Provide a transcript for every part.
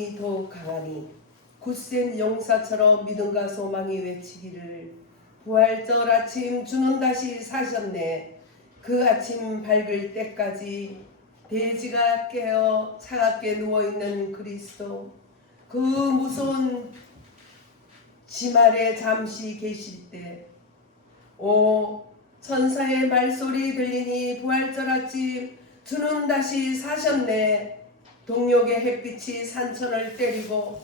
믿음이 더욱 강하니 굳센 용사처럼 믿음과 소망이 외치기를 부활절 아침 주는 다시 사셨네. 그 아침 밝을 때까지 돼지가 깨어 차갑게 누워있는 그리스도, 그 무서운 지 아래 잠시 계실 때, 오 천사의 말소리 들리니 부활절 아침 주는 다시 사셨네. 동력의 햇빛이 산천을 때리고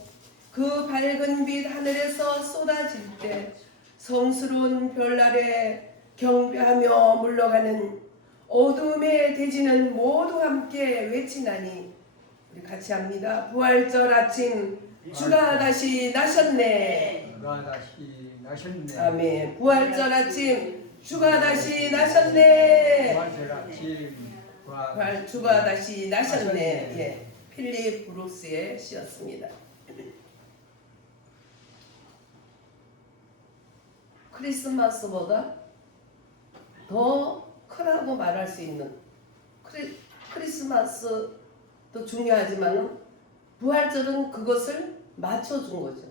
그 밝은 빛 하늘에서 쏟아질 때 성스러운 별 아래 경배하며 물러가는 어둠의 대지는 모두 함께 외치나니, 우리 같이 합니다. 부활절 아침 주가 다시 나셨네. 주가 다시 나셨네. 아멘. 부활절 아침 주가 다시 나셨네. 부활절 아침 주가 다시 나셨네. 예, 필립 브룩스의 시였습니다. 크리스마스보다 더 크다고 말할 수 있는, 크리스마스도 중요하지만 부활절은 그것을 맞춰준 거죠.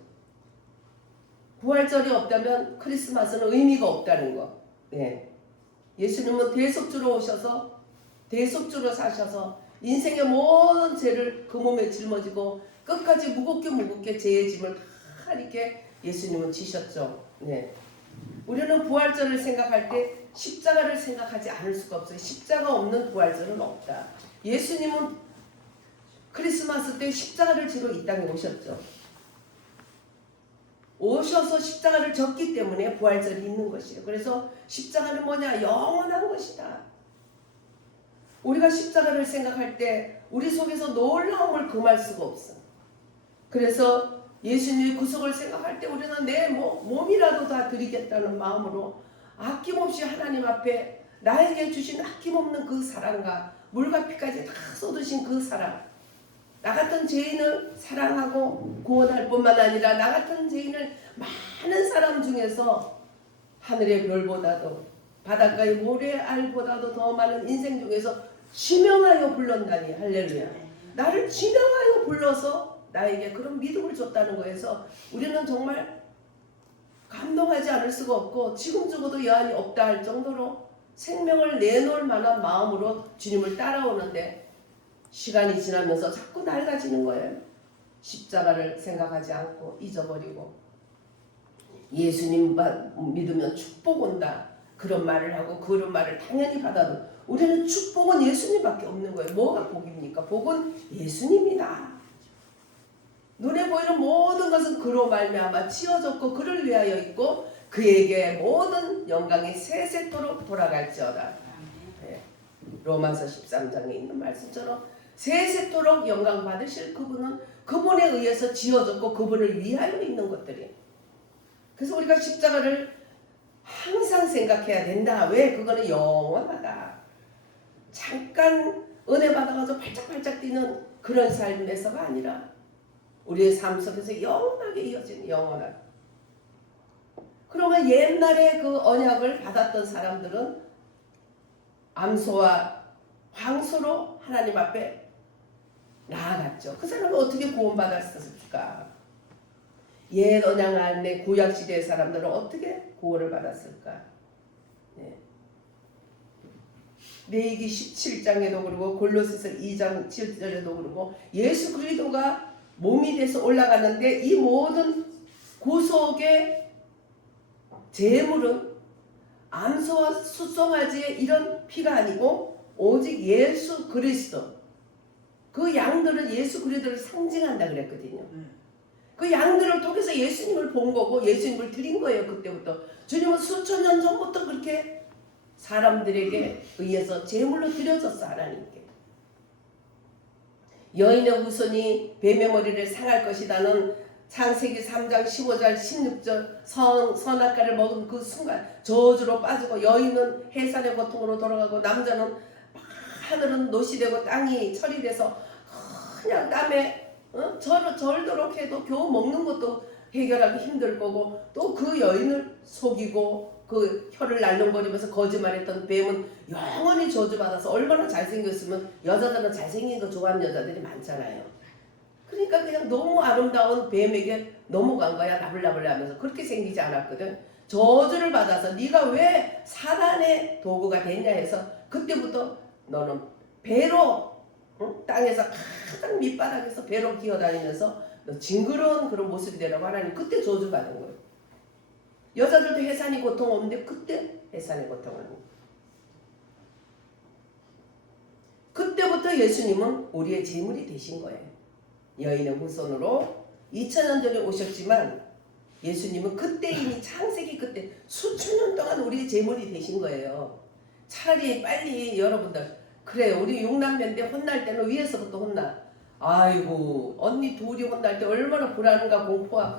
부활절이 없다면 크리스마스는 의미가 없다는 거. 예. 예수님은 대속주로 오셔서 대속주로 사셔서 인생의 모든 죄를 그 몸에 짊어지고 끝까지 무겁게 죄의 짐을 다 이렇게 예수님은 지셨죠. 네. 우리는 부활절을 생각할 때 십자가를 생각하지 않을 수가 없어요. 십자가 없는 부활절은 없다. 예수님은 크리스마스 때 십자가를 지러 이 땅에 오셨죠. 오셔서 십자가를 졌기 때문에 부활절이 있는 것이에요. 그래서 십자가는 뭐냐? 영원한 것이다. 우리가 십자가를 생각할 때 우리 속에서 놀라움을 금할 수가 없어. 그래서 예수님의 구속을 생각할 때 우리는 내 몸이라도 다 드리겠다는 마음으로 아낌없이 하나님 앞에 나에게 주신 아낌없는 그 사랑과 물과 피까지 다 쏟으신 그 사랑, 나 같은 죄인을 사랑하고 구원할 뿐만 아니라 나 같은 죄인을 많은 사람 중에서 하늘의 별보다도 바닷가의 모래알보다도 더 많은 인생 중에서 지명하여 불렀다니. 할렐루야. 나를 지명하여 불러서 나에게 그런 믿음을 줬다는 거에서 우리는 정말 감동하지 않을 수가 없고, 지금 죽어도 여한이 없다 할 정도로 생명을 내놓을 만한 마음으로 주님을 따라오는데 시간이 지나면서 자꾸 낡아지는 거예요. 십자가를 생각하지 않고 잊어버리고 예수님만 믿으면 축복 온다 그런 말을 하고 그런 말을 당연히 받아도 우리는 축복은 예수님밖에 없는 거예요. 뭐가 복입니까? 복은 예수님이다. 눈에 보이는 모든 것은 그로 말미암아 지어졌고 그를 위하여 있고 그에게 모든 영광이 세세토록 돌아갈지어다. 네. 로마서 13장에 있는 말씀처럼 세세토록 영광 받으실 그분은 그분에 의해서 지어졌고 그분을 위하여 있는 것들이. 그래서 우리가 십자가를 항상 생각해야 된다. 왜? 그거는 영원하다. 잠깐 은혜 받아가지고 발짝발짝 뛰는 그런 삶에서가 아니라 우리의 삶 속에서 영원하게 이어지는 영원한. 그러면 옛날에 그 언약을 받았던 사람들은 암소와 황소로 하나님 앞에 나아갔죠. 그 사람은 어떻게 구원받았을까? 옛 언약 안에 구약시대의 사람들은 어떻게 구원을 받았을까? 네. 레위기 17장에도 그러고 골로새서 2장 7절에도 그러고 예수 그리스도가 몸이 돼서 올라가는데 이 모든 구속의 제물은 암소와 숫송아지의 이런 피가 아니고 오직 예수 그리스도, 그 양들은 예수 그리스도를 상징한다 그랬거든요. 그 양들을 통해서 예수님을 본 거고 예수님을 드린 거예요. 그때부터 주님은 수천 년 전부터 그렇게 사람들에게 의해서 제물로 드려졌어. 하나님께. 여인의 후손이 뱀의 머리를 상할 것이다는 창세기 3장 15절 16절 선악과를 먹은 그 순간 저주로 빠지고 여인은 해산의 고통으로 돌아가고 남자는 하늘은 노시되고 땅이 철이 돼서 그냥 땀에 절도록 해도 겨우 먹는 것도 해결하기 힘들 거고, 또 그 여인을 속이고 그 혀를 날름거리면서 거짓말했던 뱀은 영원히 저주받아서 얼마나 잘생겼으면 여자들은 잘생긴 거 좋아하는 여자들이 많잖아요. 그러니까 그냥 그냥 너무 아름다운 뱀에게 넘어간 거야. 나불나불 하면서. 그렇게 생기지 않았거든. 저주를 받아서 네가 왜 사단의 도구가 됐냐 해서 그때부터 너는 배로 땅에서 가장 밑바닥에서 배로 기어다니면서 너 징그러운 그런 모습이 되라고 하나님 그때 저주받은 거예요. 여자들도 해산이 고통 없는데 그때 해산의 고통을 하는 거예요. 그때부터 예수님은 우리의 제물이 되신 거예요. 여인의 후손으로 2000년 전에 오셨지만 예수님은 그때 이미 창세기 그때 수천 년 동안 우리의 제물이 되신 거예요. 차라리 빨리 여러분들 그래요. 우리 6남매인데 혼날 때는 위에서부터 혼나. 아이고 언니 둘이 혼날 때 얼마나 불안한가 공포와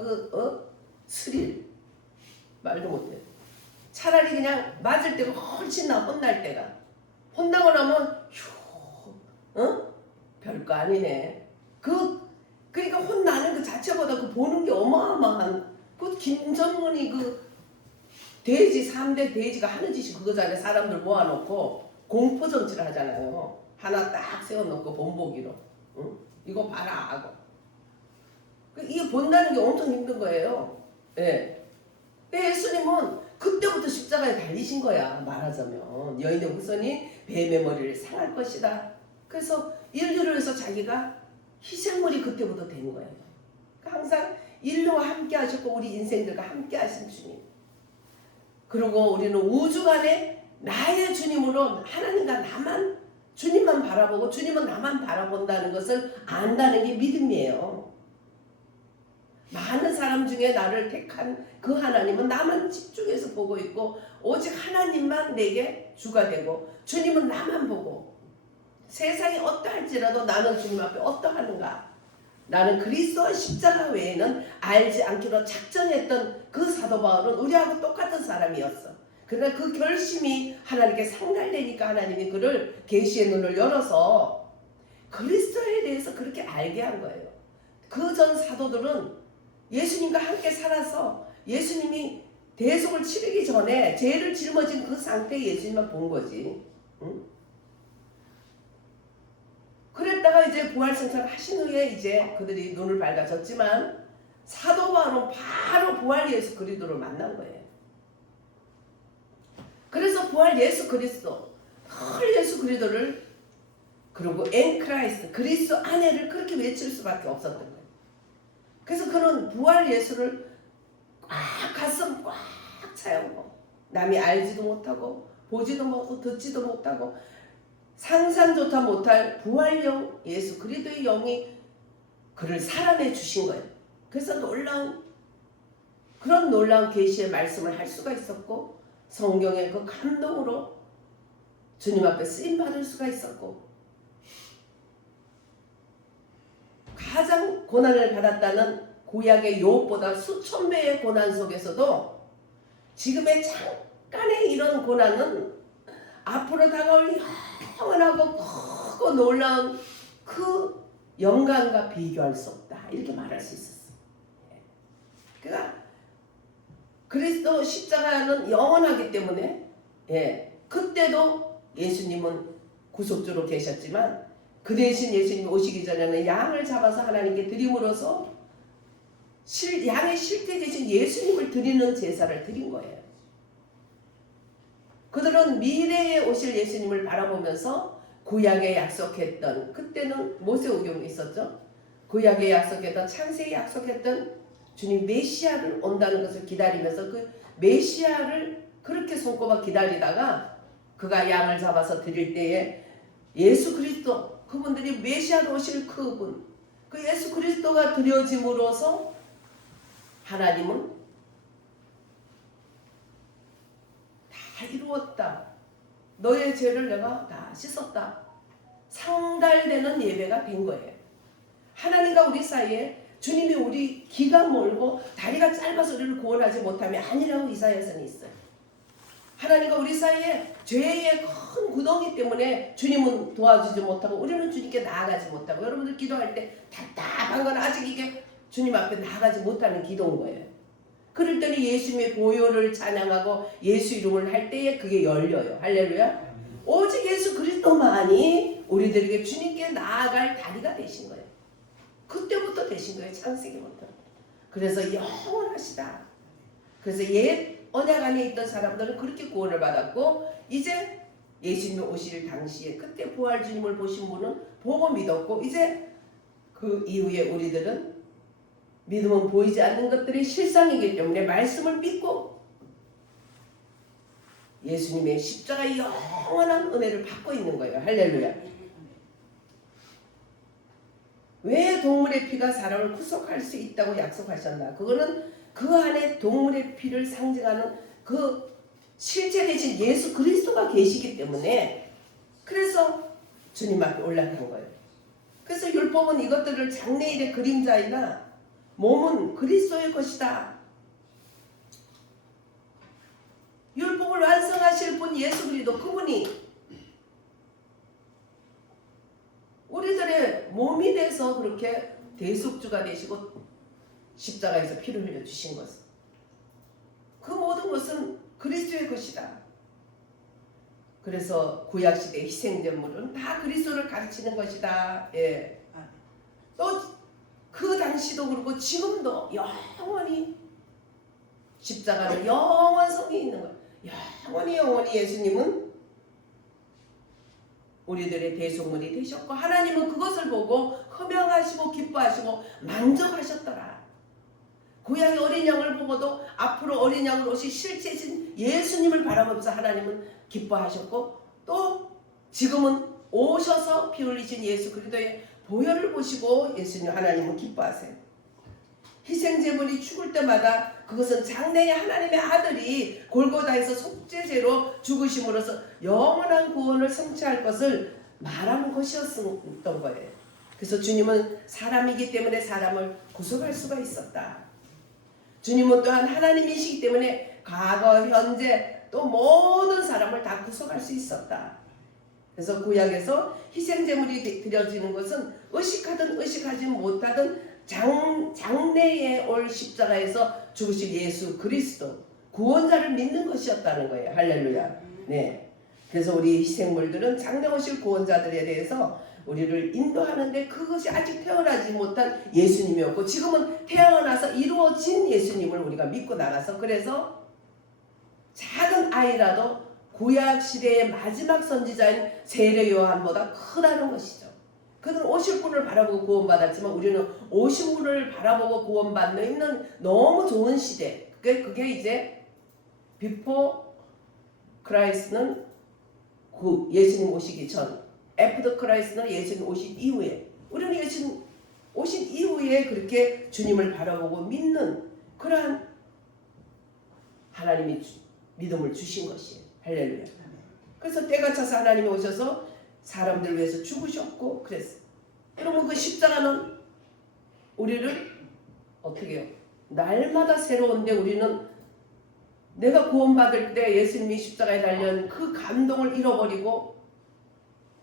스릴 말도 못해. 차라리 그냥 맞을 때가 훨씬 나 혼날 때가. 혼나고 나면 별거 아니네. 그러니까 혼나는 그 자체보다 그 보는 게 어마어마한 그 김정은이 그 돼지 3대 돼지가 하는 짓이 그거잖아요. 사람들 모아놓고 공포 정치를 하잖아요. 하나 딱 세워놓고 본보기로 이거 봐라 하고 이게 본다는 게 엄청 힘든 거예요. 예. 예수님은 그때부터 십자가에 달리신 거야. 말하자면 여인의 후손이 뱀의 머리를 상할 것이다. 그래서 인류를 위해서 자기가 희생물이 그때부터 된 거예요. 그러니까 항상 인류와 함께 하셨고 우리 인생들과 함께 하신 주님. 그리고 우리는 우주간에 나의 주님으로 하나님과 나만 주님만 바라보고 주님은 나만 바라본다는 것을 안다는 게 믿음이에요. 많은 사람 중에 나를 택한 그 하나님은 나만 집중해서 보고 있고 오직 하나님만 내게 주가 되고 주님은 나만 보고 세상이 어떠할지라도 나는 주님 앞에 어떠하는가. 나는 그리스도와 십자가 외에는 알지 않기로 작정했던 그 사도 바울은 우리하고 똑같은 사람이었어. 그러나 그 결심이 하나님께 상달되니까 하나님이 그를 계시의 눈을 열어서 그리스도에 대해서 그렇게 알게 한 거예요. 그 전 사도들은 예수님과 함께 살아서 예수님이 대속을 치르기 전에 죄를 짊어진 그 상태에 예수님만 본 거지. 응? 그랬다가 이제 부활승천을 하신 후에 이제 그들이 눈을 밝아졌지만 사도 바울은 바로 부활 예수 그리스도를 만난 거예요. 그래서 부활 예수 그리스도, 헐 예수 그리스도를 그리고 엔 크라이스트 그리스도 안에를 그렇게 외칠 수밖에 없었던 거예요. 그래서 그는 부활 예수를 가슴 꽉 차고 남이 알지도 못하고 보지도 못하고 듣지도 못하고 상상조차 못할 부활영 예수 그리스도의 영이 그를 살아내 주신 거예요. 그래서 그런 놀라운 계시의 말씀을 할 수가 있었고 성경의 그 감동으로 주님 앞에 쓰임 받을 수가 있었고 가장 고난을 받았다는 구약의 욥보다 수천 배의 고난 속에서도 지금의 잠깐의 이런 고난은 앞으로 다가올 영원하고 크고 놀라운 그 영광과 비교할 수 없다. 이렇게 말할 수 있었어. 그러니까 그리스도 십자가는 영원하기 때문에 그때도 예수님은 구속주로 계셨지만 그 대신 예수님이 오시기 전에는 양을 잡아서 하나님께 드림으로써 양의 실제 대신 예수님을 드리는 제사를 드린 거예요. 그들은 미래에 오실 예수님을 바라보면서 구약에 약속했던 그때는 모세오경이 있었죠. 구약에 약속했던 창세에 약속했던 주님 메시아를 온다는 것을 기다리면서 그 메시아를 그렇게 손꼽아 기다리다가 그가 양을 잡아서 드릴 때에 예수 그리스도 그분들이 메시아로 오실 그분 그 예수 그리스도가 드려짐으로써 하나님은 다 이루었다. 너의 죄를 내가 다 씻었다. 상달되는 예배가 된 거예요. 하나님과 우리 사이에 주님이 우리 기가 멀고 다리가 짧아서 우리를 구원하지 못함이 아니라고 이사야서는 있어요. 하나님과 우리 사이에 죄의 큰 구덩이 때문에 주님은 도와주지 못하고 우리는 주님께 나아가지 못하고 여러분들 기도할 때 답답한 건 아직 이게 주님 앞에 나아가지 못하는 기도인 거예요. 그럴 때는 예수님의 보혈을 찬양하고 예수 이름을 할 때에 그게 열려요. 할렐루야. 오직 예수 그리스도만이 우리들에게 주님께 나아갈 다리가 되신 거예요. 그때부터 되신 거예요. 창세기부터. 그래서 영원하시다. 그래서 옛 언약 안에 있던 사람들은 그렇게 구원을 받았고, 이제 예수님이 오실 당시에 그때 부활 주님을 보신 분은 보고 믿었고, 이제 그 이후에 우리들은 믿음은 보이지 않는 것들이 실상이기 때문에 말씀을 믿고 예수님의 십자가의 영원한 은혜를 받고 있는 거예요. 할렐루야. 왜 동물의 피가 사람을 구속할 수 있다고 약속하셨나? 그거는 그 안에 동물의 피를 상징하는 그 실제 되신 예수 그리스도가 계시기 때문에, 그래서 주님 앞에 올라간 거예요. 그래서 율법은 이것들을 장래일의 그림자이나 몸은 그리스도의 것이다. 율법을 완성하실 분 예수 그리스도, 그분이 우리들의 몸이 돼서 그렇게 대속주가 되시고 십자가에서 피를 흘려 주신 것은, 그 모든 것은 그리스도의 것이다. 그래서 구약시대 희생제물은 다 그리스도를 가르치는 것이다. 예. 또 그 당시도 그렇고 지금도 영원히 십자가는 영원성이 있는 거예요. 영원히 예수님은 우리들의 대속물이 되셨고, 하나님은 그것을 보고 흠양하시고 기뻐하시고 만족하셨더라. 구약의 어린 양을 보고도 앞으로 어린 양으로 오실 실제신 예수님을 바라보면서 하나님은 기뻐하셨고, 또 지금은 오셔서 피 흘리신 예수 그리스도의 보혈을 보시고 예수님 하나님은 기뻐하세요. 희생제물이 죽을 때마다 그것은 장래에 하나님의 아들이 골고다에서 속죄제로 죽으심으로써 영원한 구원을 성취할 것을 말하는 것이었던 거예요. 그래서 주님은 사람이기 때문에 사람을 구속할 수가 있었다. 주님은 또한 하나님이시기 때문에 과거, 현재 또 모든 사람을 다 구속할 수 있었다. 그래서 구약에서 희생제물이 드려지는 것은 의식하든 의식하지 못하든 장래에 올 십자가에서 죽으실 예수 그리스도 구원자를 믿는 것이었다는 거예요. 할렐루야. 네. 그래서 우리 희생물들은 장래 오실 구원자들에 대해서 우리를 인도하는데, 그것이 아직 태어나지 못한 예수님이었고 지금은 태어나서 이루어진 예수님을 우리가 믿고 나가서, 그래서 작은 아이라도 구약 시대의 마지막 선지자인 세례 요한보다 크다는 것이죠. 그는 오실 분을 바라보고 구원받았지만 우리는 오신 분을 바라보고 구원받는 있는 너무 좋은 시대. 그게 이제 before Christ는 예수님 오시기 전, after Christ는 예수님 오신 이후에, 우리는 예수님 오신 이후에 그렇게 주님을 바라보고 믿는 그러한 하나님이 믿음을 주신 것이에요. 할렐루야. 그래서 때가 차서 하나님이 오셔서 사람들 위해서 죽으셨고 그랬어요. 여러분, 그 십자가는 우리를 어떻게 해요? 날마다 새로운데, 우리는 내가 구원받을 때 예수님이 십자가에 달린 그 감동을 잃어버리고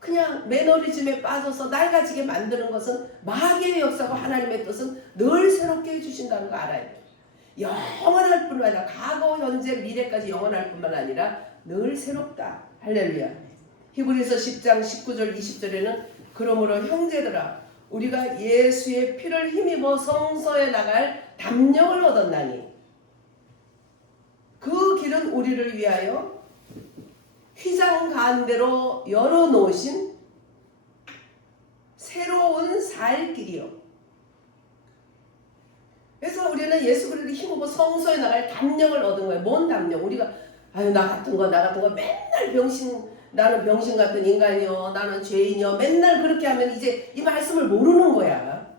그냥 매너리즘에 빠져서 낡아지게 만드는 것은 마귀의 역사고, 하나님의 뜻은 늘 새롭게 해주신다는 거 알아야 돼요. 영원할 뿐만 아니라 과거, 현재, 미래까지 영원할 뿐만 아니라 늘 새롭다. 할렐루야. 히브리서 10장 19절 20절에는 그러므로 형제들아, 우리가 예수의 피를 힘입어 성소에 나갈 담력을 얻었나니 그 길은 우리를 위하여 휘장 가운데로 열어놓으신 새로운 살 길이요. 그래서 우리는 예수 그리스도를 힘입어 성소에 나갈 담력을 얻은 거예요. 뭔 담력? 우리가 나 같은 거 맨날 나는 병신 같은 인간이요, 나는 죄인이요, 맨날 그렇게 하면 이제 이 말씀을 모르는 거야.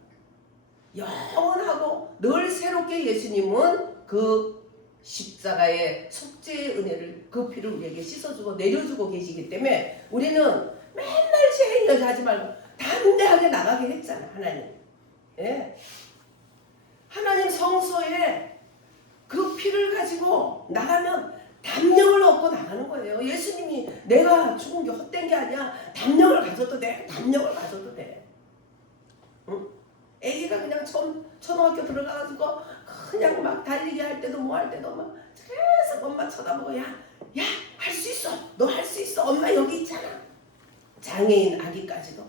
영원하고 늘 새롭게 예수님은 그 십자가의 속죄의 은혜를, 그 피를 우리에게 씻어주고 내려주고 계시기 때문에 우리는 맨날 죄인 하지 말고 담대하게 나가게 했잖아, 하나님. 예. 하나님 성소에 그 피를 가지고 나가면 담력을 얻고 나가는 거예요. 예수님이 내가 죽은 게 헛된 게 아니야. 담력을 가져도 돼. 담력을 가져도 돼. 응? 애기가 그냥 초등학교 들어가가지고 그냥 막 달리기 할 때도 뭐 할 때도 막 계속 엄마 쳐다보고 야 할 수 있어. 너 할 수 있어. 엄마 여기 있잖아. 장애인 아기까지도.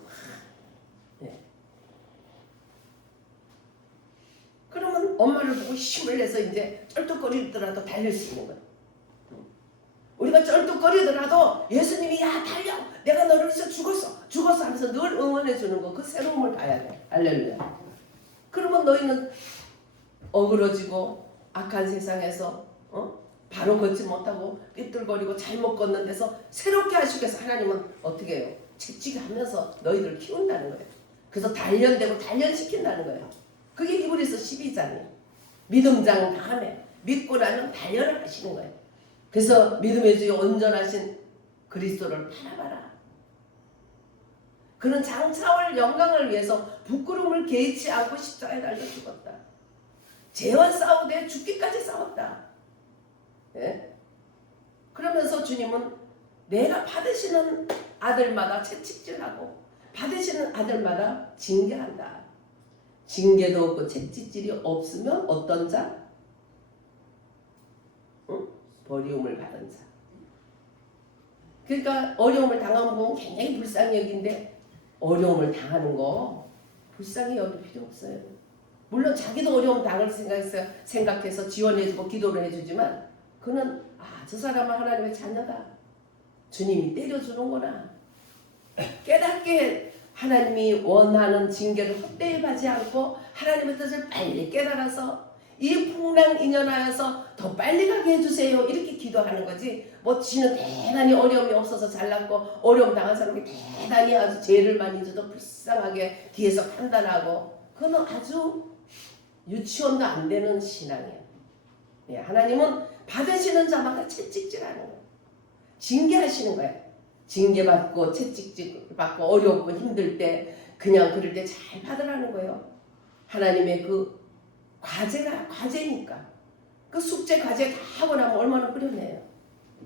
네. 엄마를 보고 힘을 내서 이제 쩔뚝거리더라도 달릴 수 있는 거예요. 우리가 쩔뚝거리더라도 예수님이 야 달려 내가 너를 위해서 죽었어 하면서 늘 응원해 주는 거 그 새로움을 봐야 돼. 할렐루야. 그러면 너희는 어그러지고 악한 세상에서 바로 걷지 못하고 삐뚤거리고 잘못 걷는 데서 새롭게 하시기 위해서 하나님은 어떻게 해요? 채찍하면서 너희들을 키운다는 거예요. 그래서 단련되고 단련시킨다는 거예요. 그게 히브리서 12장이에요. 믿음장 다음에 믿고 나면 단련을 하시는 거예요. 그래서 믿음의 주에 온전하신 그리스도를 바라봐라. 그는 장차올 영광을 위해서 부끄러움을 개의치 않고 십자가에 달려 죽었다. 죄와 싸우되 죽기까지 싸웠다. 예? 그러면서 주님은 내가 받으시는 아들마다 채찍질하고 받으시는 아들마다 징계한다. 징계도 없고 채찍질이 없으면 어떤 자? 응? 버리움을 받은 자. 그러니까 어려움을 당하는 건 굉장히 불쌍히 여긴데 어려움을 당하는 거 불쌍히 여길 필요 없어요. 물론 자기도 어려움 당할 생각해서 지원해주고 기도를 해주지만 그는 저 사람은 하나님의 자녀다. 주님이 때려주는구나. 깨닫게 하나님이 원하는 징계를 헛되이 받지 않고 하나님의 뜻을 빨리 깨달아서 이 풍랑 인연하여서 더 빨리 가게 해주세요. 이렇게 기도하는 거지. 뭐 지는 대단히 어려움이 없어서 잘났고 어려움 당한 사람이 대단히 아주 죄를 많이 져도 불쌍하게 뒤에서 판단하고 그건 아주 유치원도 안 되는 신앙이에요. 예, 하나님은 받으시는 자마다 채찍질하는 거예요. 징계하시는 거예요. 징계받고 채찍질받고 어렵고 힘들 때 그냥 그럴 때 잘 받으라는 거예요. 하나님의 그 과제니까. 그 숙제 과제 다 하고 나면 얼마나 그려내요.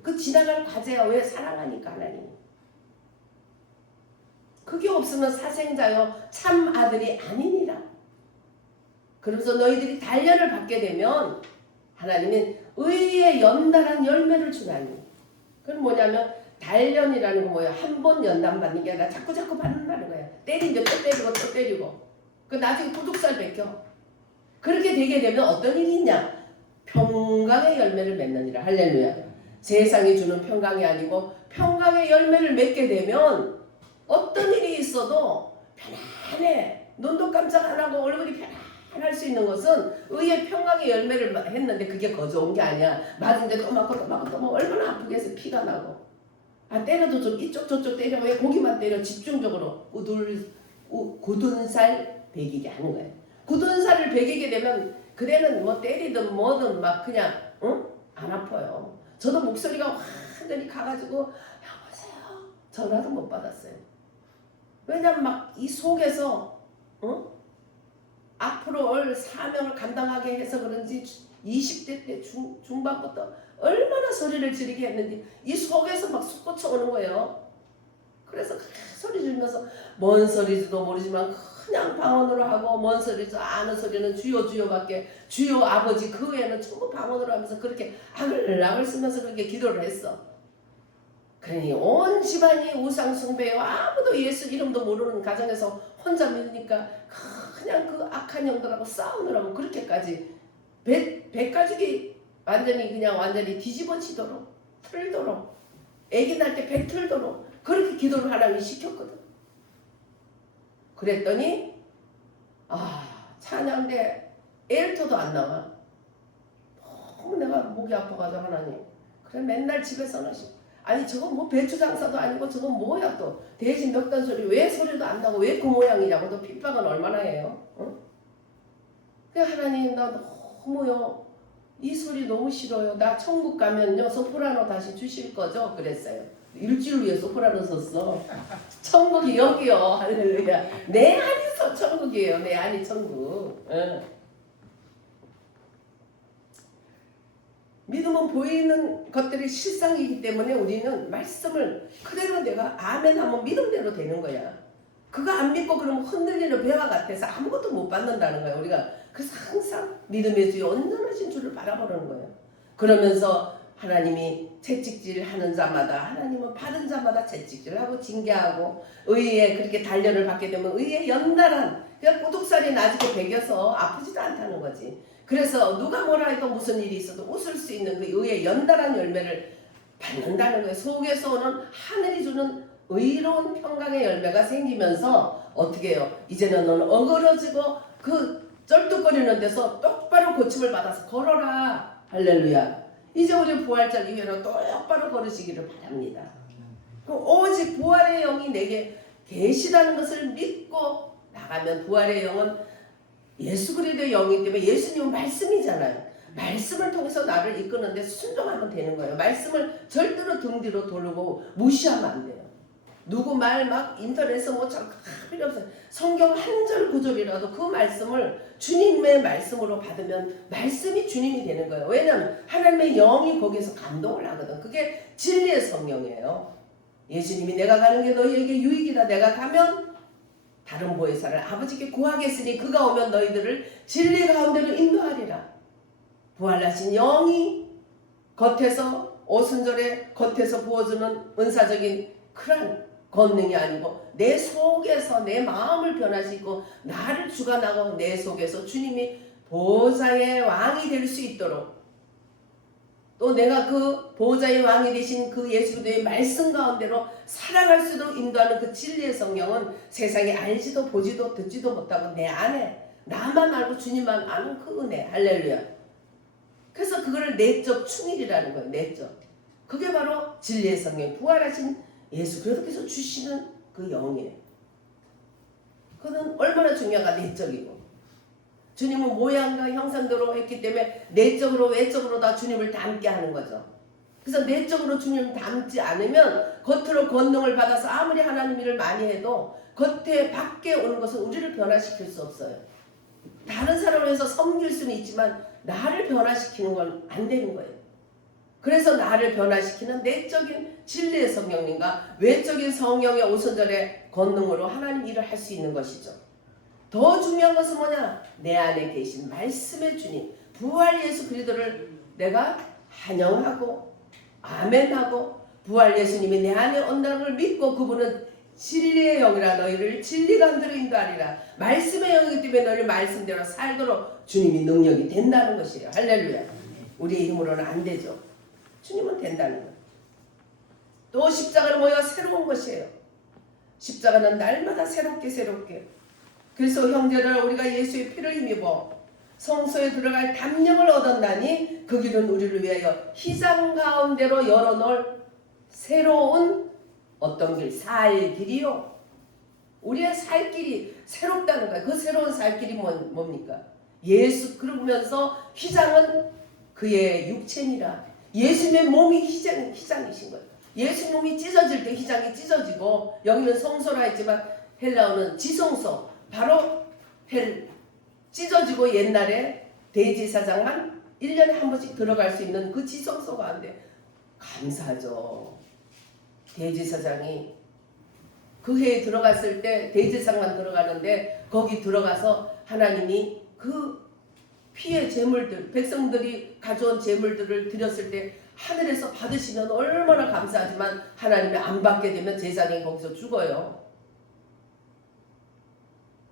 그 지나갈 과제야. 왜? 사랑하니까 하나님. 그게 없으면 사생자요 참 아들이 아니니라. 그러면서 너희들이 단련을 받게 되면 하나님은 의의 연달한 열매를 주나니. 그건 뭐냐면 단련이라는 건 뭐예요? 한 번 연단 받는 게 아니라 자꾸 받는다는 거예요. 때리죠. 또 때리고 또 때리고. 그 나중에 구둑살 벗겨. 그렇게 되게 되면 어떤 일이 있냐? 평강의 열매를 맺느니라. 할렐루야. 세상이 주는 평강이 아니고 평강의 열매를 맺게 되면 어떤 일이 있어도 편안해. 눈도 깜짝 안 하고 얼굴이 편안할 수 있는 것은 의의 평강의 열매를 했는데 그게 거저온 게 아니야. 맞은데 또 맞고 또 맞고 또 뭐 얼마나 아프게 해서 피가 나고. 때려도 좀 이쪽 저쪽 때려. 왜 고기만 때려? 집중적으로 굳은 살 배기게 하는 거예요. 굳은 살을 배기게 되면 그대는 뭐 때리든 뭐든 막 그냥 안 아파요. 저도 목소리가 완전히 가가지고 여보세요 전화도 못 받았어요. 왜냐면 막 이 속에서 앞으로 올 사명을 감당하게 해서 그런지 20대 때 중반부터 얼마나 소리를 지르게 했는지 이 속에서 막 솟구쳐 오는 거예요. 그래서 소리 지르면서 뭔 소리지도 모르지만 그냥 방언으로 하고 뭔 소리지 아는 소리는 주여 주여밖에 주여 아버지 그 외에는 전부 방언으로 하면서 그렇게 악을 쓰면서 그렇게 기도를 했어. 그러니 온 집안이 우상 숭배요 아무도 예수 이름도 모르는 가정에서 혼자 믿으니까 그냥 그 악한 영들하고 싸우느라고 그렇게까지 배 가죽이 완전히 뒤집어지도록 틀도록 애기 날 때 배 틀도록 그렇게 기도를 하나님이 시켰거든. 그랬더니 찬양대 엘터도 안 나와. 너무 내가 목이 아파가지고 하나님 그래 맨날 집에서는 아니 저건 뭐 배추 장사도 아니고 저건 뭐야 또 대신 넉단 소리 왜 소리도 안 나고 왜 그 모양이냐고 또 핍박은 얼마나 해요. 그래 하나님 나 너무요 이 소리 너무 싫어요. 나 천국 가면요 소프라노 다시 주실 거죠? 그랬어요. 일주일 위해 소프라노 썼어. 천국이 여기요. 할렐루야. 내 안이 천국이에요. 내 안이 천국. 믿음은 보이는 것들이 실상이기 때문에 우리는 말씀을 그대로 내가 아멘 하면 믿음대로 되는 거야. 그거 안 믿고 그러면 흔들리는 배와 같아서 아무것도 못 받는다는 거야. 우리가 그래서 항상 믿음의 주에 온전하신 주를 바라보는 거예요. 그러면서 하나님이 채찍질하는 자마다 하나님은 받은 자마다 채찍질하고 징계하고 의에 그렇게 단련을 받게 되면 의에 연달한 그냥 꼬독살이 나중에 배겨서 아프지도 않다는 거지. 그래서 누가 뭐라 해도 무슨 일이 있어도 웃을 수 있는 그 의의 연달한 열매를 받는다는 거예요. 속에서 오는 하늘이 주는 의로운 평강의 열매가 생기면서 어떻게 해요? 이제는 너는 어그러지고 그 쩔뚝거리는 데서 똑바로 고침을 받아서 걸어라. 할렐루야. 이제 우리 부활절 이후에는 똑바로 걸으시기를 바랍니다. 오직 부활의 영이 내게 계시다는 것을 믿고 나가면, 부활의 영은 예수 그리스도의 영이기 때문에 예수님은 말씀이잖아요. 말씀을 통해서 나를 이끄는데 순종하면 되는 거예요. 말씀을 절대로 등 뒤로 돌리고 무시하면 안 돼요. 누구 말 막 인터넷에서 뭐 참 필요 없어요. 성경 한 절 구절이라도 그 말씀을 주님의 말씀으로 받으면 말씀이 주님이 되는 거예요. 왜냐하면 하나님의 영이 거기에서 감동을 하거든. 그게 진리의 성령이에요. 예수님이 내가 가는 게 너희에게 유익이다. 내가 가면 다른 보혜사를 아버지께 구하겠으니 그가 오면 너희들을 진리 가운데로 인도하리라. 부활하신 영이 겉에서 오순절에 겉에서 부어주는 은사적인 그런 권능이 아니고 내 속에서 내 마음을 변화시키고 나를 주관하고 내 속에서 주님이 보좌의 왕이 될 수 있도록, 또 내가 그 보좌의 왕이 되신 그 예수 그리스도의 말씀 가운데로 살아갈 수도 인도하는 그 진리의 성령은 세상에 알지도 보지도 듣지도 못하고 내 안에 나만 알고 주님만 아는 그 은혜. 할렐루야. 그래서 그거를 내적 충일이라는 거예요. 내적. 그게 바로 진리의 성령, 부활하신 예수 그리스도께서 주시는 그 영이에요. 그는 얼마나 중요한가. 내적이고, 주님은 모양과 형상대로 했기 때문에 내적으로 외적으로 다 주님을 닮게 하는 거죠. 그래서 내적으로 주님을 닮지 않으면 겉으로 권능을 받아서 아무리 하나님 일을 많이 해도 겉에 밖에 오는 것은 우리를 변화시킬 수 없어요. 다른 사람을 해서 섬길 수는 있지만 나를 변화시키는 건 안 되는 거예요. 그래서 나를 변화시키는 내적인 진리의 성령님과 외적인 성령의 오순절의 권능으로 하나님 일을 할 수 있는 것이죠. 더 중요한 것은 뭐냐? 내 안에 계신 말씀의 주님, 부활 예수 그리스도를 내가 환영하고 아멘하고, 부활 예수님이 내 안에 온다는 걸 믿고 그분은 진리의 영이라 너희를 진리 가운데로 인도하리라. 말씀의 영이기 때문에 너희를 말씀대로 살도록 주님이 능력이 된다는 것이에요. 할렐루야. 우리의 힘으로는 안 되죠. 주님은 된다는 거예요. 또 십자가는 뭐예요? 새로운 것이에요. 십자가는 날마다 새롭게. 그래서 형제들아, 우리가 예수의 피를 힘입어 성소에 들어갈 담력을 얻었나니 그 길은 우리를 위하여 희장 가운데로 열어놓을 새로운 어떤 길? 살 길이요. 우리의 살 길이 새롭다는 거예요. 그 새로운 살 길이 뭡니까? 예수. 그러면서 휘장은 그의 육체니라. 예수님의 몸이 휘장이신 거예요. 예수 몸이 찢어질 때 휘장이 찢어지고, 여기는 성소라 했지만 헬라어는 지성소, 바로 찢어지고 옛날에 대제사장 한 1년에 한 번씩 들어갈 수 있는 그 지성소 가운데, 감사하죠. 대제사장이 그 해에 들어갔을 때 대제사장만 들어가는데 거기 들어가서 하나님이 그 피의 제물들, 백성들이 가져온 제물들을 드렸을 때 하늘에서 받으시면 얼마나 감사하지만 하나님이 안 받게 되면 제사장이 거기서 죽어요.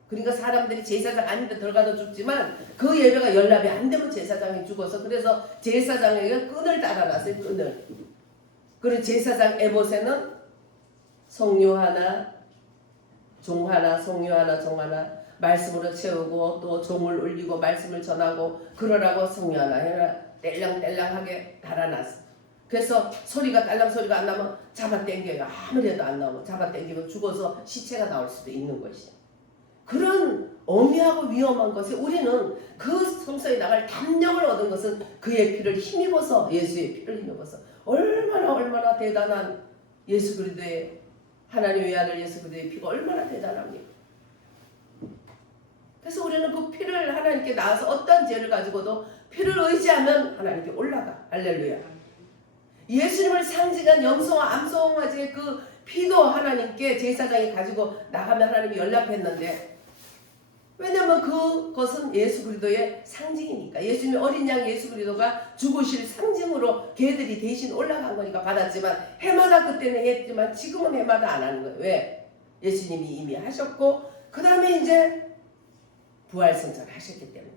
그러니까 사람들이 제사장 아닌데 들어가도 죽지만 그 예배가 연락이 안 되면 제사장이 죽어서, 그래서 제사장에게 끈을 달아놨어요. 끈을. 그리고 제사장 에봇에는 성류 하나, 종 하나, 성류 하나, 종 하나 말씀으로 채우고, 또 종을 울리고 말씀을 전하고 그러라고 성류 하나 해라 뗄랑뗄랑하게 달아놨어. 그래서 소리가 딸랑 소리가 안 나면 잡아당겨요. 아무리 해도 안 나오면 잡아당기면 죽어서 시체가 나올 수도 있는 것이죠. 그런 엄미하고 위험한 것에 우리는 그 성소에 나갈 담력을 얻은 것은 그의 피를 힘입어서, 예수의 피를 힘입어서 얼마나 대단한 예수 그리스도의, 하나님의 아들 예수 그리스도의 피가 얼마나 대단합니까? 그래서 우리는 그 피를 하나님께 나와서 어떤 죄를 가지고도 피를 의지하면 하나님께 올라가. 할렐루야. 예수님을 상징한 염소와 암소홍아지의 그 피도 하나님께 제사장이 가지고 나가면 하나님이 연락했는데, 왜냐하면 그것은 예수 그리스도의 상징이니까. 예수님의 어린 양 예수 그리스도가 죽으실 상징으로 걔들이 대신 올라간 거니까 받았지만, 해마다 그때는 했지만 지금은 해마다 안 하는 거예요. 왜? 예수님이 이미 하셨고, 그 다음에 이제 부활 성찬을 하셨기 때문에.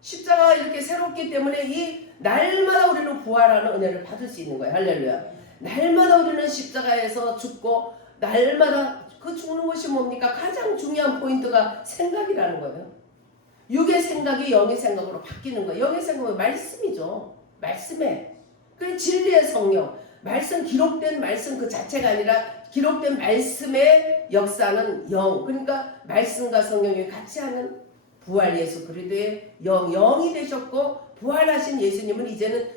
십자가가 이렇게 새롭기 때문에 이 날마다 우리는 부활하는 은혜를 받을 수 있는 거예요. 할렐루야. 날마다 우리는 십자가에서 죽고 날마다 그 죽는 것이 뭡니까? 가장 중요한 포인트가 생각이라는 거예요. 육의 생각이 영의 생각으로 바뀌는 거예요. 영의 생각은 말씀이죠. 말씀에. 그 진리의 성령. 말씀 기록된 말씀 그 자체가 아니라 기록된 말씀의 역사는 영. 그러니까 말씀과 성령이 같이 하는 부활 예수 그리스도의 영이 되셨고 부활하신 예수님은 이제는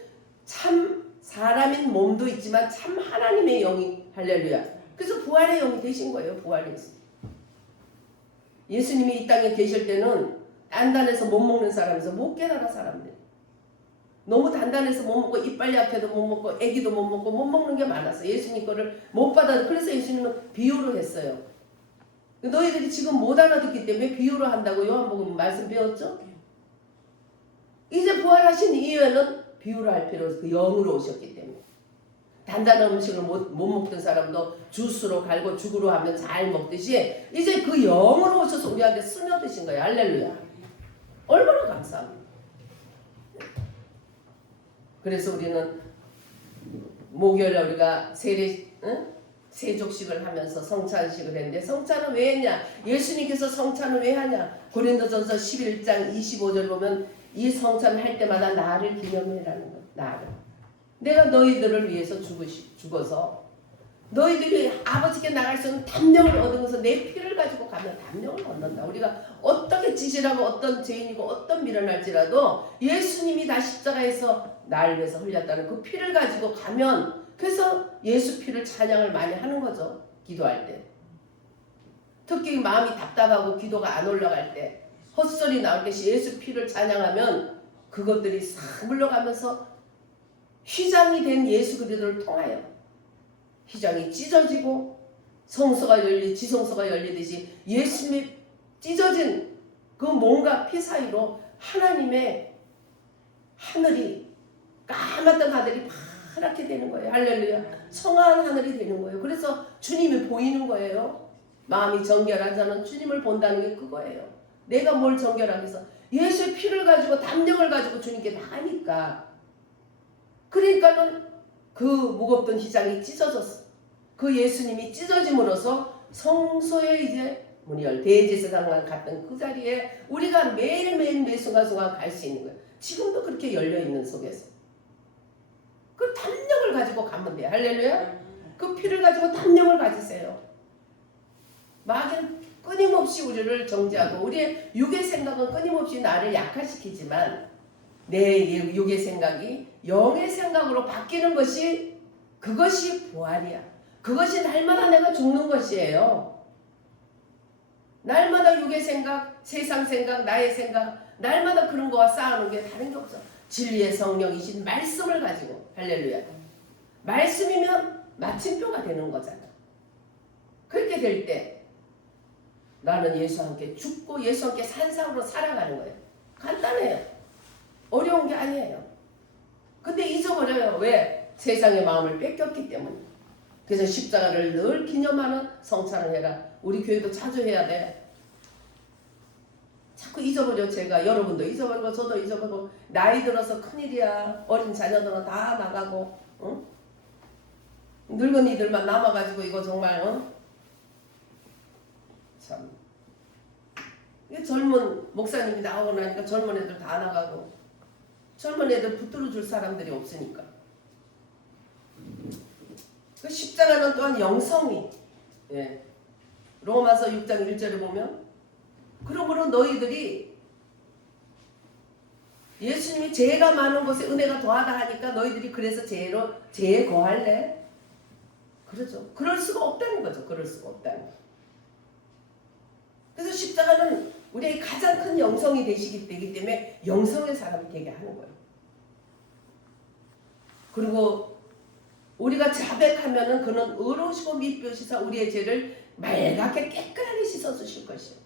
참 사람인 몸도 있지만 참 하나님의 영이 할렐루야. 그래서 부활의 영이 되신 거예요. 부활 예수. 예수님이 이 땅에 계실 때는 단단해서 못 먹는 사람에서 못 깨달아 사람들. 너무 단단해서 못 먹고 이빨 약해도 못 먹고 애기도 못 먹고 못 먹는 게 많았어. 예수님 거를 못 받아. 그래서 예수님은 비유로 했어요. 너희들이 지금 못 알아듣기 때문에 비유로 한다고 요한복음 말씀 배웠죠? 이제 부활하신 이후에는 비유로 할 필요 없어. 그 영으로 오셨기 때문에. 단단한 음식을 못 먹던 사람도 주스로 갈고 죽으로 하면 잘 먹듯이 이제 그 영으로 오셔서 우리한테 스며드신 거예요. 할렐루야. 얼마나 감사합니다. 그래서 우리는 목요일에 우리가 세족식을 하면서 성찬식을 했는데 성찬은 왜 했냐? 예수님께서 성찬을 왜 하냐? 고린도전서 11장 25절 보면 이 성찬을 할 때마다 나를 기념해라는 거예요. 나를. 내가 너희들을 위해서 죽어서 너희들이 아버지께 나갈 수 있는 담력을 얻으면서 내 피를 가지고 가면 담력을 얻는다. 우리가 어떻게 지질하고 어떤 죄인이고 어떤 미련할지라도 예수님이 다 십자가에서 나를 위해서 흘렸다는 그 피를 가지고 가면 그래서 예수 피를 찬양을 많이 하는 거죠. 기도할 때. 특히 마음이 답답하고 기도가 안 올라갈 때 헛소리 나올 때 예수 피를 찬양하면 그것들이 싹 물러가면서 휘장이 된 예수 그리스도를 통하여 휘장이 찢어지고 성소가 지성소가 열리듯이 예수님이 찢어진 그 몸과 피 사이로 하나님의 하늘이 까맣던 하늘이 파랗게 되는 거예요. 할렐루야. 성한 하늘이 되는 거예요. 그래서 주님이 보이는 거예요. 마음이 정결한 자는 주님을 본다는 게 그거예요. 내가 뭘 정결하겠어? 예수의 피를 가지고 담력을 가지고 주님께 나가니까. 그러니까는 그 무겁던 휘장이 찢어졌어. 그 예수님이 찢어짐으로써 성소에 이제 문이 열 대제사장만 갔던 그 자리에 우리가 매일매일 매 순간순간 갈 수 있는 거예요. 지금도 그렇게 열려있는 속에서 그 담력을 가지고 가면 돼요. 할렐루야. 그 피를 가지고 담력을 가지세요. 마귀는 끊임없이 우리를 정죄하고 우리의 육의 생각은 끊임없이 나를 약화시키지만 내 육의 생각이 영의 생각으로 바뀌는 것이 그것이 부활이야. 그것이 날마다 내가 죽는 것이에요. 날마다 육의 생각, 세상 생각, 나의 생각 날마다 그런 거와 싸우는 게 다른 게 없어. 진리의 성령이신 말씀을 가지고 할렐루야. 말씀이면 마침표가 되는 거잖아. 그렇게 될 때 나는 예수와 함께 죽고 예수와 함께 산상으로 살아가는 거예요. 간단해요. 어려운 게 아니에요. 근데 잊어버려요. 왜? 세상의 마음을 뺏겼기 때문에. 그래서 십자가를 늘 기념하는 성찬을 해라. 우리 교회도 자주 해야 돼. 자꾸 잊어버려. 제가 여러분도 잊어버리고 저도 잊어버리고 나이 들어서 큰일이야. 어린 자녀들은 다 나가고 응? 늙은이들만 남아가지고 이거 정말 참 젊은 목사님이 나오고 나니까 젊은 애들 다 나가고 젊은 애들 붙들어줄 사람들이 없으니까. 그 십자가는 또한 영성이 로마서 6장 1절에 보면 그러므로 너희들이 예수님이 죄가 많은 곳에 은혜가 더하다 하니까 너희들이 그래서 죄에 거할래? 그렇죠. 그럴 수가 없다는 거죠. 그럴 수가 없다는 거. 그래서 십자가는 우리의 가장 큰 영성이 되기 때문에 영성의 사람이 되게 하는 거예요. 그리고 우리가 자백하면은 그는 의로우시고 미쁘시사 우리의 죄를 맑게 깨끗하게 씻어주실 것이에요.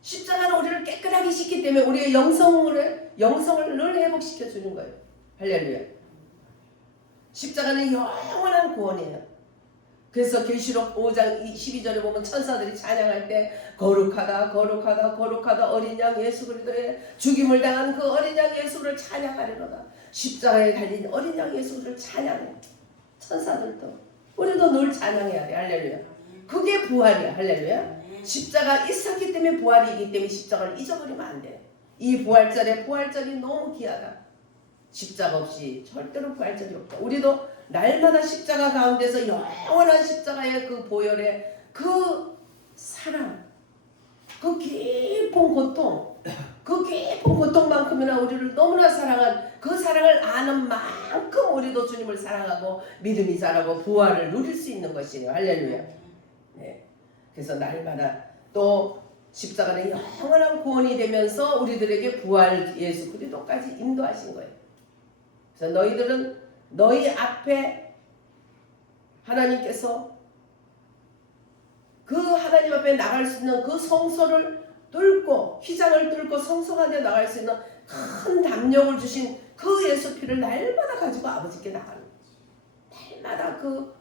십자가는 우리를 깨끗하게 씻기 때문에 우리의 영성을 늘 회복시켜 주는 거예요. 할렐루야. 십자가는 영원한 구원이에요. 그래서 계시록 5장 12절에 보면 천사들이 찬양할 때 거룩하다 거룩하다 거룩하다 어린 양 예수 그리스도의 죽임을 당한 그 어린 양 예수를 찬양하리로다. 십자가에 달린 어린 양 예수를 찬양해. 천사들도 우리도 늘 찬양해야 돼. 할렐루야. 그게 부활이야. 할렐루야. 십자가 있었기 때문에 부활이기 때문에 십자가를 잊어버리면 안 돼. 이 부활절에 부활절이 너무 귀하다. 십자가 없이 절대로 부활절이 없다. 우리도 날마다 십자가 가운데서 영원한 십자가의 그 보혈의 그 사랑, 그 깊은 고통, 그 깊은 고통만큼이나 우리를 너무나 사랑한 그 사랑을 아는 만큼 우리도 주님을 사랑하고 믿음이 자라고 부활을 누릴 수 있는 것이에요. 할렐루야. 네. 그래서 날마다 또 십자가는 영원한 구원이 되면서 우리들에게 부활 예수 그리스도까지 인도하신 거예요. 그래서 너희들은 너희 앞에 하나님께서 그 하나님 앞에 나갈 수 있는 그 성소를 뚫고 휘장을 뚫고 성소 안에 나갈 수 있는 큰 담력을 주신 그 예수 피를 날마다 가지고 아버지께 나가는 거예요. 날마다 그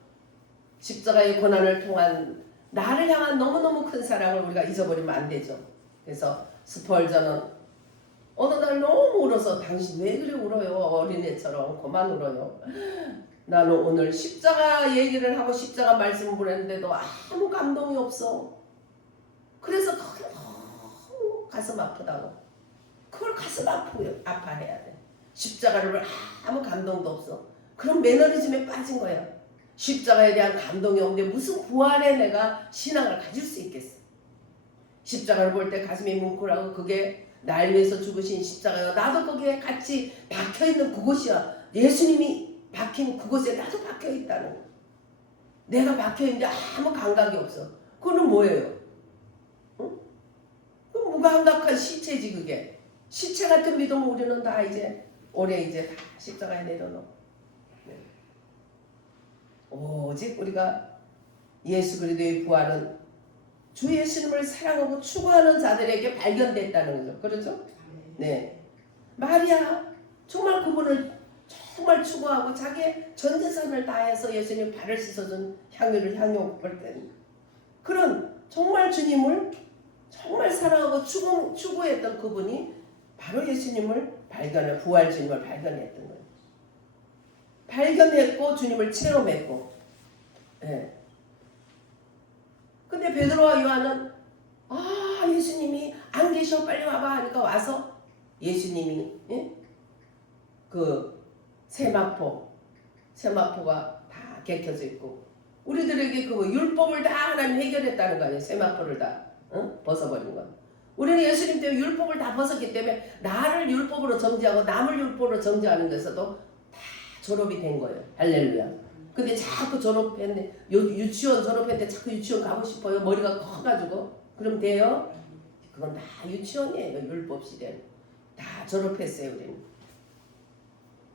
십자가의 고난을 통한 나를 향한 너무너무 큰 사랑을 우리가 잊어버리면 안 되죠. 그래서 스펄전은 어느 날 너무 울어서 당신 왜 그래 울어요? 어린애처럼 그만 울어요. 나는 오늘 십자가 얘기를 하고 십자가 말씀을 보냈는데도 아무 감동이 없어. 그래서 너무 가슴 아프다고. 그걸 가슴 아파해야 돼. 십자가를 아무 감동도 없어. 그럼 매너리즘에 빠진 거야. 십자가에 대한 감동이 없는데 무슨 부활에 내가 신앙을 가질 수 있겠어. 십자가를 볼 때 가슴이 뭉클하고 그게 날 위해서 죽으신 십자가요. 나도 거기에 같이 박혀있는 그곳이야. 예수님이 박힌 그곳에 나도 박혀있다는 거야. 내가 박혀있는데 아무 감각이 없어. 그거는 뭐예요? 응? 그 무감각한 시체지 그게. 시체 같은 믿음을 우리는 다 이제 올해 이제 다 십자가에 내려놓고 네. 오직 우리가 예수 그리스도의 부활은 주 예수님을 사랑하고 추구하는 자들에게 발견됐다는 거죠. 그렇죠? 네. 마리아 정말 그분을 정말 추구하고 자기의 전 재산을 다해서 예수님 발을 씻어준 향유를 향유할 때 그런 정말 주님을 정말 사랑하고 추구했던 그분이 바로 예수님을 부활 주님을 발견했던 거예요. 발견했고 주님을 체험했고 네. 근데 베드로와 요한은 예수님이 안 계셔 빨리 와봐 하니까 와서 예수님이 그 세마포가 다 개켜져 있고 우리들에게 그 율법을 다 하나님 해결했다는 거 아니에요. 세마포를 다 벗어버린 거. 우리는 예수님 때문에 율법을 다 벗었기 때문에 나를 율법으로 정죄하고 남을 율법으로 정죄하는 데서도 다 졸업이 된 거예요. 할렐루야. 근데 자꾸 졸업했는데 유치원 졸업했는데 자꾸 유치원 가고 싶어요. 머리가 커가지고 그럼 돼요? 그건 다 유치원이에요. 율법 시대 다 졸업했어요. 우리는.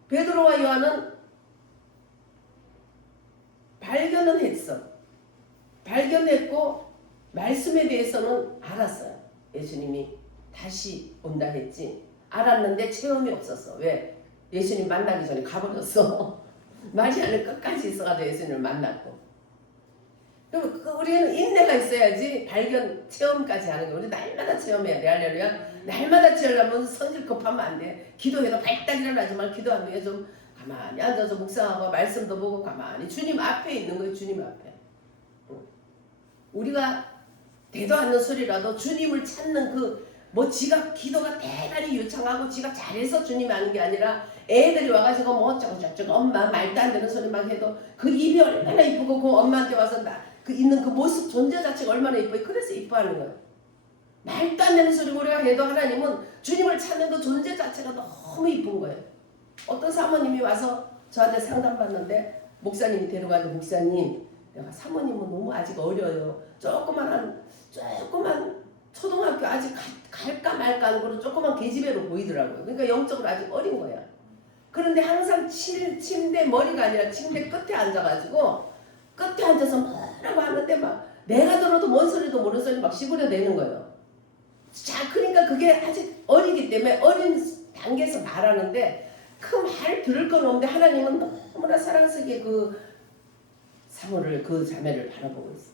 베드로와 요한은 발견은 했어. 발견했고 말씀에 대해서는 알았어요. 예수님이 다시 온다 했지. 알았는데 체험이 없었어. 왜? 예수님 만나기 전에 가버렸어. 마리아는 끝까지 있어가지고 예수님을 만났고. 그럼 우리는 인내가 있어야지 발견 체험까지 하는 거. 우리 날마다 체험해야 돼. 할렐루야. 날마다 체험하면 성질 급하면 안 돼. 기도해도 발딱 일어나지만 기도하는 게 좀 가만히 앉아서 묵상하고 말씀도 보고 가만히 주님 앞에 있는 거예요. 주님 앞에. 우리가 되도 않는 소리라도 주님을 찾는 지가 기도가 대단히 유창하고 지가 잘해서 주님이 하는 게 아니라 애들이 와가지고 뭐 어쩌고저쩌고 엄마 말도 안 되는 소리만 해도 그 입이 얼마나 이쁘고 그 엄마한테 와서 있는 그 모습 존재 자체가 얼마나 이뻐요. 그래서 이뻐하는 거예요. 말도 안 되는 소리 우리가 해도 하나님은 주님을 찾는 그 존재 자체가 너무 이쁜 거예요. 어떤 사모님이 와서 저한테 상담받는데 목사님이 데려가서 목사님 내가 사모님은 너무 아직 어려요. 조그만 초등학교 아직 갈까 말까 하는 거로 조그만 계집애로 보이더라고요. 그러니까 영적으로 아직 어린 거야. 그런데 항상 침대 머리가 아니라 침대 끝에 앉아가지고 끝에 앉아서 뭐라고 하는데 막 내가 들어도 뭔 소리도 모르는 소리 막 씹으려대는 거예요. 자, 그러니까 그게 아직 어리기 때문에 어린 단계에서 말하는데 그 말 들을 건 없는데 하나님은 너무나 사랑스럽게 사모를 그 자매를 바라보고 있어.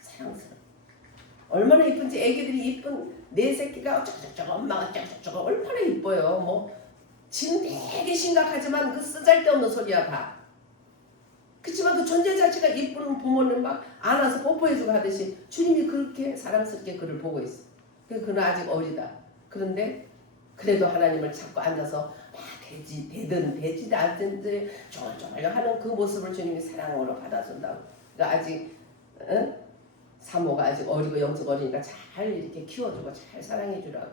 사랑스러워. 얼마나 이쁜지 애기들이 이쁜 내 새끼가 어쩌고저쩌고 엄마가 어쩌고저쩌고 얼마나 이뻐요. 뭐 지금 되게 심각하지만 그 쓰잘데없는 소리야 봐. 그렇지만 그 존재 자체가 이쁜 부모는 막 안아서 뽀뽀해주고 하듯이 주님이 그렇게 사랑스럽게 그를 보고 있어. 그는 아직 어리다. 그런데 그래도 하나님을 찾고 앉아서 막 되든 않든 쪼글쪼글 하는 그 모습을 주님이 사랑으로 받아준다고. 그러니까 아직 사모가 아직 어리고 영적 어리니까 잘 이렇게 키워주고 잘 사랑해주라고.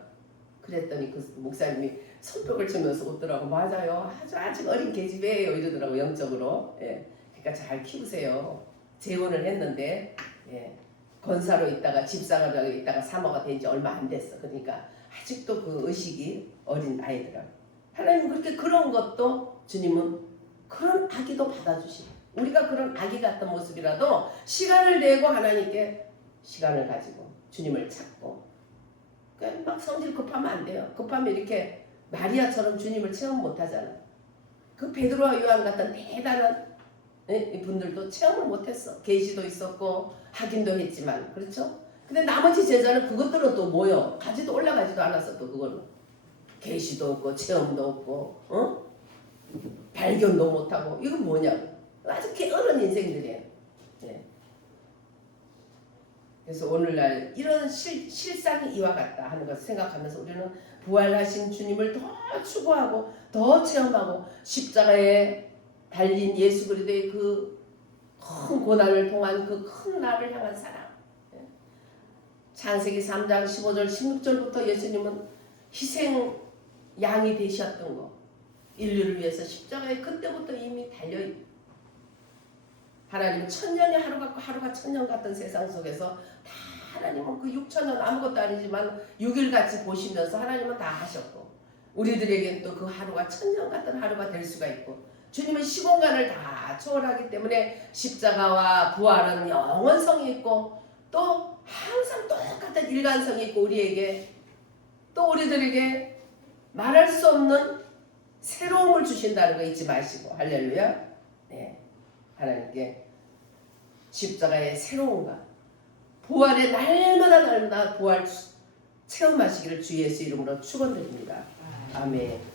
그랬더니 그 목사님이 손뼉을 치면서 웃더라고. 맞아요. 아직 어린 계집애예요 이러더라고 영적으로. 예. 그러니까 잘 키우세요. 재혼을 했는데 권사로 있다가 집사로 있다가 사모가 된 지 얼마 안 됐어. 그러니까 아직도 그 의식이 어린 아이더라고. 하나님 그렇게 그런 것도 주님은 그런 아기도 받아주시고 우리가 그런 아기 같은 모습이라도 시간을 내고 하나님께 시간을 가지고 주님을 찾고 막 성질 급하면 안 돼요. 급하면 이렇게 마리아처럼 주님을 체험 못하잖아. 그 베드로와 요한 같은 대단한 분들도 체험을 못했어. 계시도 있었고 확인도 했지만 그렇죠? 근데 나머지 제자는 그것들은 또 뭐요? 가지도 올라가지도 않았어. 또 그거는 계시도 없고 체험도 없고 발견도 못하고 이건 뭐냐고. 아주 게으른 인생들이에요. 네. 그래서 오늘날 이런 실상이 이와 같다 하는 것을 생각하면서 우리는 부활하신 주님을 더 추구하고 더 체험하고 십자가에 달린 예수 그리스도의 그 큰 고난을 통한 그 큰 나를 향한 사랑. 창세기 3장 15절 16절부터 예수님은 희생 양이 되셨던 거. 인류를 위해서 십자가에 그때부터 이미 달려있고 하나님은 천년이 하루 같고 하루가 천년 같은 세상 속에서 다 하나님은 그 6천년 아무것도 아니지만 6일같이 보시면서 하나님은 다 하셨고 우리들에겐 또 그 하루가 천년 같은 하루가 될 수가 있고 주님은 시공간을 다 초월하기 때문에 십자가와 부활은 영원성이 있고 또 항상 똑같은 일관성이 있고 우리에게 또 우리들에게 말할 수 없는 새로움을 주신다는 거 잊지 마시고 할렐루야. 네. 하나님께 십자가의 새로움과 부활의 날마다 부활 체험하시기를 주 예수 이름으로 축원드립니다. 아멘.